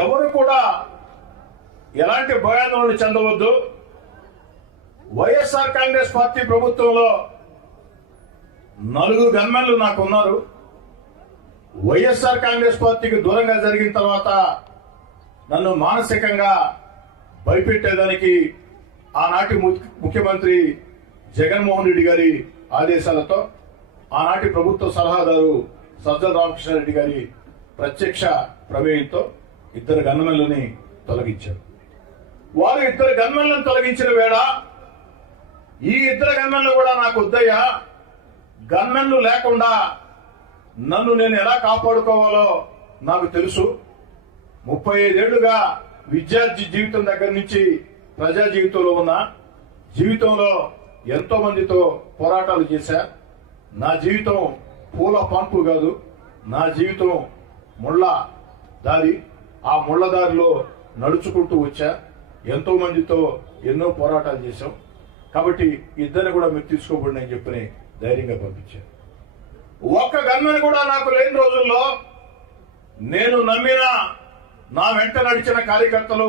ఎవరు కూడా ఎలాంటి భయాందోళన చెందవద్దు. వైఎస్ఆర్ కాంగ్రెస్ పార్టీ ప్రభుత్వంలో 4 గన్మెన్లు నాకు ఉన్నారు. వైఎస్ఆర్ కాంగ్రెస్ పార్టీకి దూరంగా జరిగిన తర్వాత నన్ను మానసికంగా భయపెట్టేదానికి ఆనాటి ముఖ్యమంత్రి జగన్మోహన్ రెడ్డి గారి ఆదేశాలతో ఆనాటి ప్రభుత్వ సలహాదారు సజ్జల రామకృష్ణారెడ్డి గారి ప్రత్యక్ష ప్రమేయంతో 2 గన్మెన్లని తొలగించారు. వారు 2 గన్మెన్లను తొలగించిన వేళ ఈ 2 గన్మెన్లు కూడా నాకు వద్దయ్యా, గన్మెన్లు లేకుండా నన్ను నేను ఎలా కాపాడుకోవాలో నాకు తెలుసు. 35 ఏళ్లుగా విద్యార్థి జీవితం దగ్గర నుంచి ప్రజా జీవితంలో ఉన్న జీవితంలో ఎంతో మందితో పోరాటాలు చేశా. నా జీవితం పూల పాన్పు కాదు, నా జీవితం ముళ్ళ దారి. ఆ ముళ్ళ దారిలో నడుచుకుంటూ వచ్చా. ఎంతో మందితో ఎన్నో పోరాటాలు చేశాం. కాబట్టి 2 కూడా మీరు తీసుకోబడి అని చెప్పని ధైర్యంగా పంపించారు. ఒక్క గన్మెన్ కూడా నాకు లేని రోజుల్లో నేను నమ్మిన నా వెంట నడిచిన కార్యకర్తలు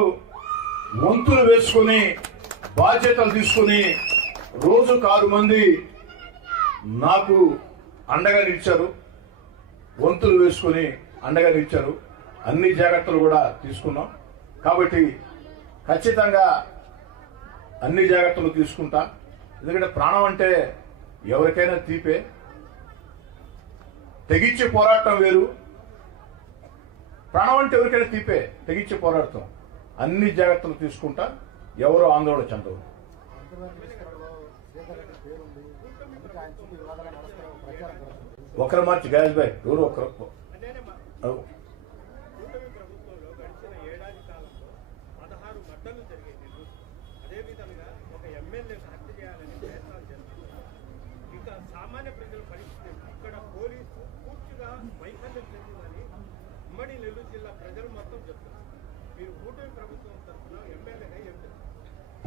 వంతులు వేసుకుని బాధ్యతలు తీసుకుని రోజుకు 6 మంది నాకు అండగా నిలిచారు. వంతులు వేసుకుని అండగా నిలిచారు. అన్ని జాగ్రత్తలు కూడా తీసుకున్నాం. కాబట్టి ఖచ్చితంగా అన్ని జాగ్రత్తలు తీసుకుంటా. ఎందుకంటే ప్రాణం అంటే ఎవరికైనా తీపే. తెగించి పోరాటం వేరు, ప్రాణం అంటే ఎవరికైనా తీపే. తెగించి పోరాడతాం. అన్ని జాగ్రత్తలు తీసుకుంటా. ఎవరో ఆందోళన చెందవు. ఒకరు మార్చి గాయస్ భాయ్ ఎవరు ఒకరు సామాన్య ప్రజల పరిస్థితి ఇక్కడ పోలీసు పూర్తిగా వైఫల్యం చెందిందని ఉమ్మడి నెల్లూరు జిల్లా ప్రజలు మొత్తం చెప్తున్నారు. మీరు కూటమి ప్రభుత్వం తరఫున ఎమ్మెల్యేగా ఏం చెప్తారు?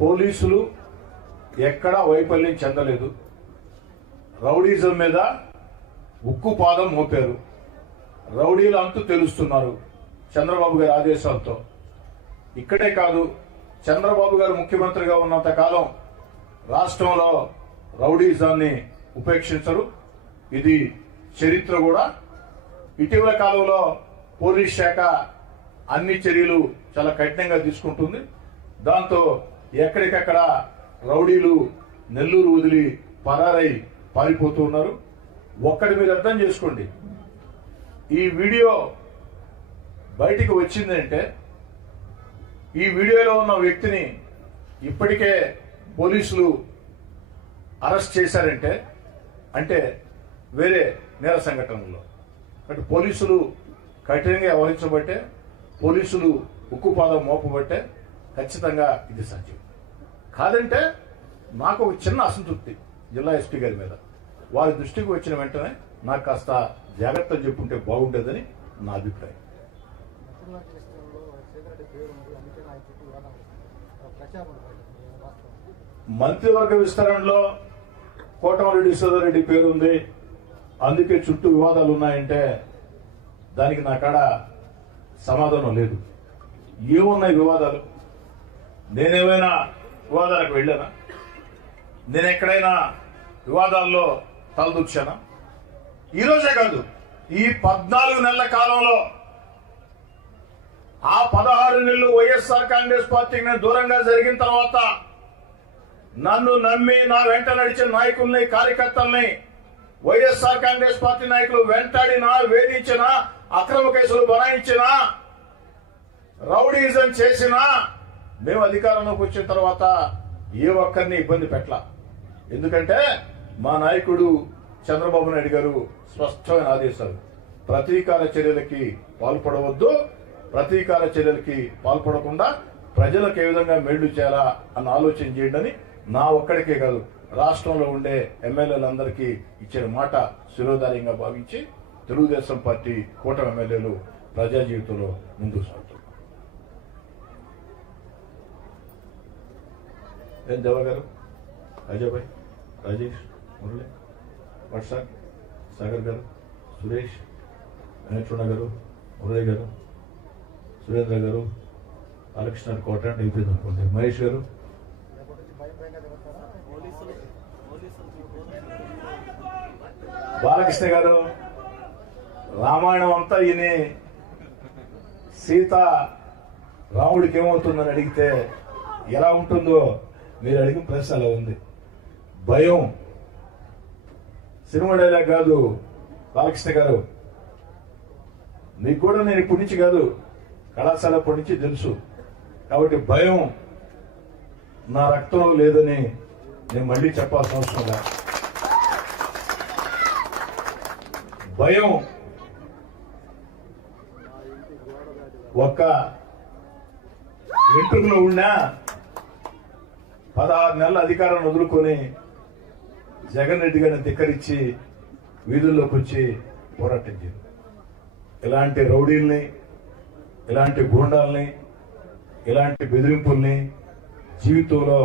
పోలీసులు ఎక్కడా వైఫల్యం చెందలేదు. రౌడీజం మీద ఉక్కు పాదం మోపారు. రౌడీలు అంతు తెలుస్తున్నారు చంద్రబాబు గారి ఆదేశాలతో. ఇక్కడే కాదు, చంద్రబాబు గారు ముఖ్యమంత్రిగా ఉన్నంత కాలం రాష్ట్రంలో రౌడీజాన్ని ఉపేక్షించరు. ఇది చరిత్ర కూడా. ఇటీవల కాలంలో పోలీస్ శాఖ అన్ని చర్యలు చాలా కఠినంగా తీసుకుంటుంది. దాంతో ఎక్కడికక్కడ రౌడీలు నెల్లూరు వదిలి పరారై పారిపోతూ ఉన్నారు. ఒక్కడి మీరు అర్థం చేసుకోండి, ఈ వీడియో బయటికి వచ్చిందంటే ఈ వీడియోలో ఉన్న వ్యక్తిని ఇప్పటికే పోలీసులు అరెస్ట్ చేశారంటే అంటే వేరే నేర సంఘటనలో. అంటే పోలీసులు కఠినంగా వ్యవహరించబట్టే, పోలీసులు ఉక్కుపాదం మోపబట్టే ఖచ్చితంగా ఇది సాధ్యం. కాదంటే నాకు ఒక చిన్న అసంతృప్తి జిల్లా ఎస్పీ గారి మీద. వారి దృష్టికి వచ్చిన వెంటనే నాకు కాస్త జాగ్రత్తలు చెప్పుంటే బాగుండేదని నా అభిప్రాయం. మంత్రివర్గ విస్తరణలో కోటమిరెడ్డి శ్రీధర్రెడ్డి పేరుంది, అందుకే చుట్టూ వివాదాలు ఉన్నాయంటే దానికి నా కాడ సమాధానం లేదు. ఏమున్నాయి వివాదాలు? నేనేమైనా వివాదాలకు వెళ్ళానా? నేను ఎక్కడైనా వివాదాల్లో తలదూర్చానా? ఈరోజే కాదు, ఈ 14 నెలల కాలంలో ఆ 16 నెలలు వైఎస్ఆర్ కాంగ్రెస్ పార్టీకి దూరంగా జరిగిన తర్వాత నన్ను నమ్మి నా వెంట నడిచిన నాయకుల్ని, కార్యకర్తల్ని వైఎస్ఆర్ కాంగ్రెస్ పార్టీ నాయకులు వెంటాడినా, వేధించినా, అక్రమ కేసులు బనాయించినా, రౌడీజం చేసినా మేము అధికారంలోకి వచ్చిన తర్వాత ఏ ఒక్కరిని ఇబ్బంది పెట్టలా. ఎందుకంటే మా నాయకుడు చంద్రబాబు నాయుడు గారు స్పష్టమైన ఆదేశాలు, ప్రతీకార చర్యలకి పాల్పడవద్దు, ప్రతీకార చర్యలకి పాల్పడకుండా ప్రజలకు ఏ విధంగా మేళ్లు చేయాలా అన్న ఆలోచన చేయండి. నా ఒక్కడికే కాదు, రాష్ట్రంలో ఉండే ఎమ్మెల్యేలందరికీ ఇచ్చిన మాట శిరోధార్యంగా భావించి తెలుగుదేశం పార్టీ కూటమి ఎమ్మెల్యేలు ప్రజా జీవితంలో ముందుకు సాగుతున్నారు. ఏం దేవ గారు, అజయ్ భాయ్, రాజేష్, మురళి, వర్షాక్, సాగర్ గారు, సురేష్, వెంకటరమణ గారు, మురళి గారు, సురేంద్ర గారు, బాలకృష్ణ కోట అయిపోయింది అనుకోండి. మహేష్ గారు, బాలకృష్ణ గారు, రామాయణం అంతా ఈయన సీత రాముడికి ఏమవుతుందని అడిగితే ఎలా ఉంటుందో మీరు అడిగిన ప్రశ్న అలా ఉంది. భయం. సినిమా డైలాగ్ కాదు బాలకృష్ణ గారు, మీకు కూడా నేను ఇప్పటి నుంచి కాదు, కళాశాల ఇప్పటి నుంచి తెలుసు. కాబట్టి భయం నా రక్తంలో లేదని నేను మళ్ళీ చెప్పాల్సిన అవసరం లేదు. భయం ఒక్క వెంట్రుకలో ఉన్నా 16 నెలల అధికారాన్ని వదులుకొని జగన్ రెడ్డి గారిని ధిక్కరించి వీధుల్లోకి వచ్చి పోరాటించారు. ఇలాంటి రౌడీల్ని, ఇలాంటి గూండాల్ని, ఇలాంటి బెదిరింపుల్ని జీవితంలో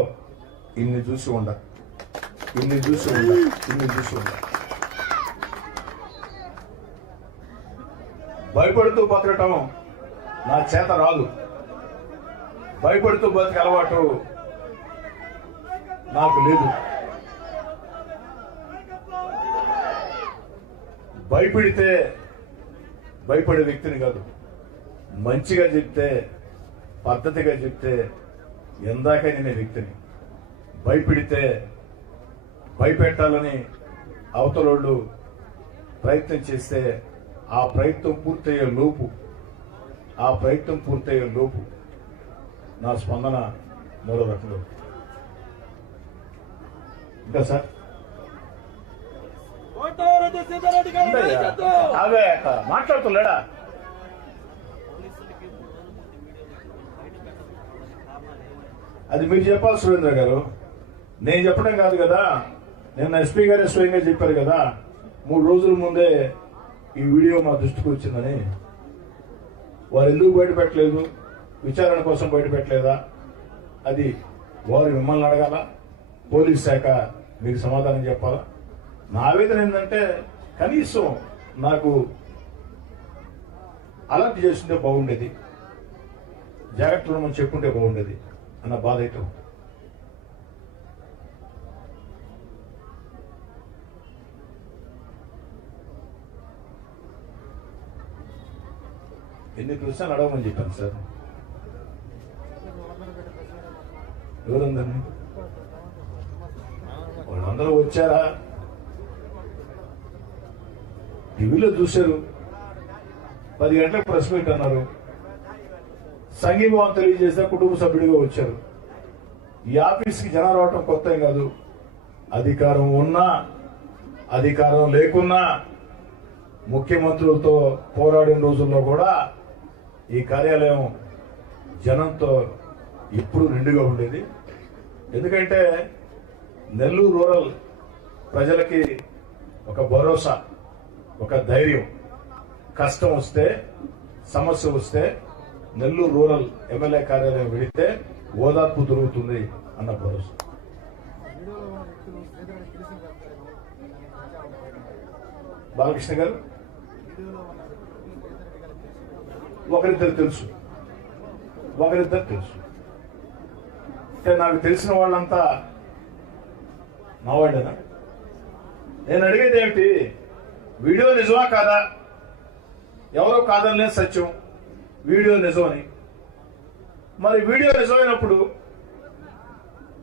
ఇన్ని చూసి ఉండ. భయపడుతూ బతకటం నా చేత రాదు. భయపడుతూ బతికే అలవాటు నాకు లేదు. భయపడితే భయపడే వ్యక్తిని కాదు. మంచిగా చెప్తే, పద్ధతిగా చెప్తే ఎందాక నేను వ్యక్తిని. భయపెడితే, భయపెట్టాలని అవతలోళ్ళు ప్రయత్నం చేస్తే ఆ ప్రయత్నం పూర్తయ్యే లోపు నా స్పందన మరో రకంలో. ఇంకా సార్ అవే మాట్లాడుతున్నాడా? అది మీరు చెప్పాలి సురేంద్ర గారు, నేను చెప్పడం కాదు కదా. నిన్న ఎస్పీ గారే స్వయంగా చెప్పారు కదా, 3 రోజుల ముందే ఈ వీడియో మా దృష్టికి వచ్చిందని. వారు ఎందుకు బయటపెట్టలేదు, విచారణ కోసం బయటపెట్టలేదా, అది వారు మిమ్మల్ని అడగాల, పోలీస్ శాఖ మీకు సమాధానం చెప్పాలా. నా ఆవేదన ఏంటంటే కనీసం నాకు అలర్ట్ చేస్తుంటే బాగుండేది, జాగ్రత్తలు మనం చెప్పుంటే బాగుండేది అన్న బాధ అయితే. ఎన్ని ప్రశ్నలు అడగమని చెప్పాను సార్. ఎవరందరినీ? వాళ్ళందరూ వచ్చారా? టీవీలో చూశారు. 10 గంటలకు ప్రెస్ మీట్ అన్నారు. సంఘీభావం తెలియజేస్తే కుటుంబ సభ్యుడిగా వచ్చారు. ఈ ఆఫీస్కి జనం రావటం కొత్త ఏం కాదు. అధికారం ఉన్నా, అధికారం లేకున్నా, ముఖ్యమంత్రులతో పోరాడిన రోజుల్లో కూడా ఈ కార్యాలయం జనంతో ఎప్పుడు నిండుగా ఉండేది. ఎందుకంటే నెల్లూరు రూరల్ ప్రజలకి ఒక భరోసా, ఒక ధైర్యం. కష్టం వస్తే, సమస్య వస్తే నెల్లూరు రూరల్ ఎమ్మెల్యే కార్యాలయం వెళితే ఓదార్పు దొరుకుతుంది అన్న భరోసా. బాలకృష్ణ గారు, ఒకరిద్దరు తెలుసు. అంటే నాకు తెలిసిన వాళ్ళంతా నా వాళ్ళేనా? నేను అడిగేది ఏమిటి, వీడియో నిజమా కాదా? ఎవరో కాదనే సత్యం, వీడియో నిజమని. మరి వీడియో నిజమైనప్పుడు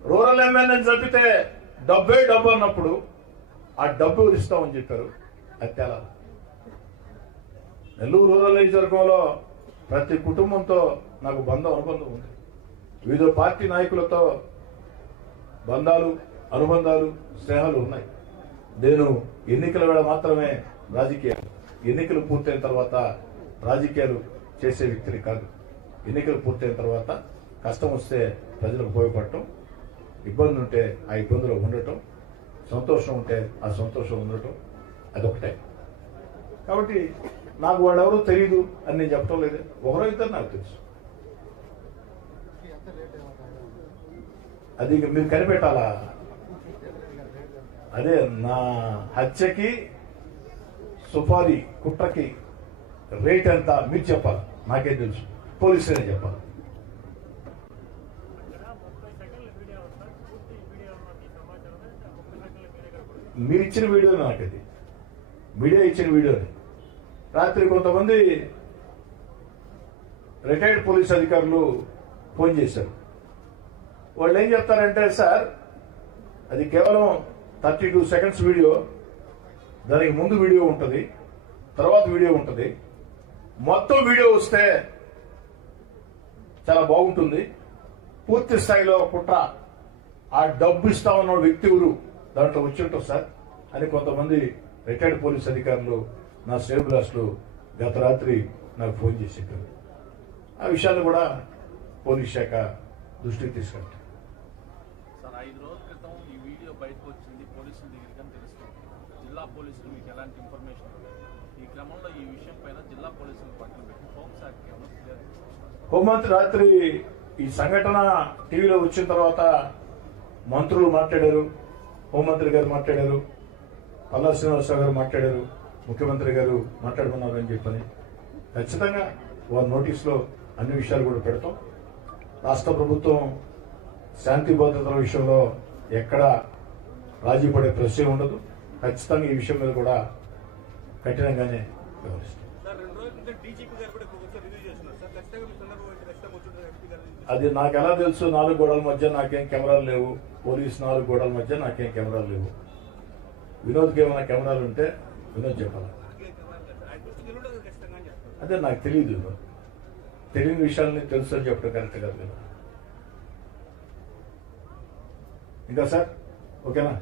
రూరల్ ఎమ్మెల్యేని చంపితే డబ్బు అన్నప్పుడు ఆ డబ్బు ఇస్తామని చెప్పారు. అది తేలా. నెల్లూరు రూరల్ నియోజకవర్గంలో ప్రతి కుటుంబంతో నాకు అనుబంధం ఉంది. వివిధ పార్టీ నాయకులతో బంధాలు, అనుబంధాలు, స్నేహాలు ఉన్నాయి. నేను ఎన్నికల వేళ మాత్రమే రాజకీయాలు, ఎన్నికలు పూర్తయిన తర్వాత రాజకీయాలు చేసే వ్యక్తిని కాదు. ఎన్నికలు పూర్తయిన తర్వాత కష్టం వస్తే ప్రజలకు ఉపయోగపడటం, ఇబ్బంది ఉంటే ఆ ఇబ్బందులు ఉండటం, సంతోషం ఉంటే ఆ సంతోషం ఉండటం, అదొకటే. కాబట్టి నాకు వాళ్ళెవరూ తెలియదు అని నేను చెప్పడం లేదు. ఒకరో ఇద్దరు నాకు తెలుసు. అది మీరు కనిపెట్టాలా? అదే నా హత్యకి, సుపారీ కుట్రకి రేట్ ఎంత మీరు చెప్పాలి. నాకేం తెలుసు. పోలీసులే చెప్పాలి. మీరు ఇచ్చిన వీడియో నాకు అది మీడియా ఇచ్చిన వీడియోని రాత్రి కొంతమంది రిటైర్డ్ పోలీస్ అధికారులు ఫోన్ చేశారు. వాళ్ళు ఏం చెప్తారంటే, సార్ అది కేవలం 32 సెకండ్స్ వీడియో, దానికి ముందు వీడియో ఉంటుంది, తర్వాత వీడియో ఉంటుంది, మొత్తం వీడియో వస్తే చాలా బాగుంటుంది, పూర్తి స్థాయిలో కుట్ర, ఆ డబ్బు ఇస్తా ఉన్న వ్యక్తి ఎవరు దాంట్లో వచ్చి ఉంటారు సార్ అని కొంతమంది రిటైర్డ్ పోలీస్ అధికారులు నా శ్రేయభిలాషులు గత రాత్రి నాకు ఫోన్ చేసి చెప్పారు. ఆ విషయాన్ని కూడా పోలీస్ శాఖ దృష్టికి తీసుకెళ్తారు. సార్ 5 రోజుల క్రితం ఈ వీడియో బయటకు వచ్చింది, పోలీసుల దగ్గరికి అని తెలుస్తుంది. జిల్లా పోలీసులు మీకు ఎలాంటి ఇన్ఫర్మేషన్ ఇవ్వలేదు. ఈ క్రమంలో ఈ విషయం పైన జిల్లా పోలీసులు పక్కన పెట్టి హోంశాఖకి ఏమైనా ఫిర్యాదు చేస్తున్నారు? హోంమంత్రి రాత్రి ఈ సంఘటన టీవీలో వచ్చిన తర్వాత మంత్రులు మాట్లాడారు, హోంమంత్రి గారు మాట్లాడారు, పల్లా శ్రీనివాసరావు గారు మాట్లాడారు, ముఖ్యమంత్రి గారు మాట్లాడుకున్నారు అని చెప్పని ఖచ్చితంగా వారి నోటీసులో అన్ని విషయాలు కూడా పెడతాం. రాష్ట్ర ప్రభుత్వం శాంతి భద్రతల విషయంలో ఎక్కడ రాజీ పడే ప్రశ్నే ఉండదు. ఖచ్చితంగా ఈ విషయం మీద కూడా కఠినంగానే వ్యవహరిస్తాం. అది నాకు ఎలా తెలుసు? 4 గోడల మధ్య నాకేం కెమెరాలు లేవు, పోలీసు 4 గోడల మధ్య నాకేం కెమెరాలు లేవు. వినోద్కి ఏమైనా కెమెరాలు ఉంటే వినోద్ చెప్పాలి. అదే నాకు తెలియదు, తెలియని విషయాలని తెలుసు అని చెప్పడం కరెక్ట్ కాదు కదా. ఇంకా సార్ ఓకేనా?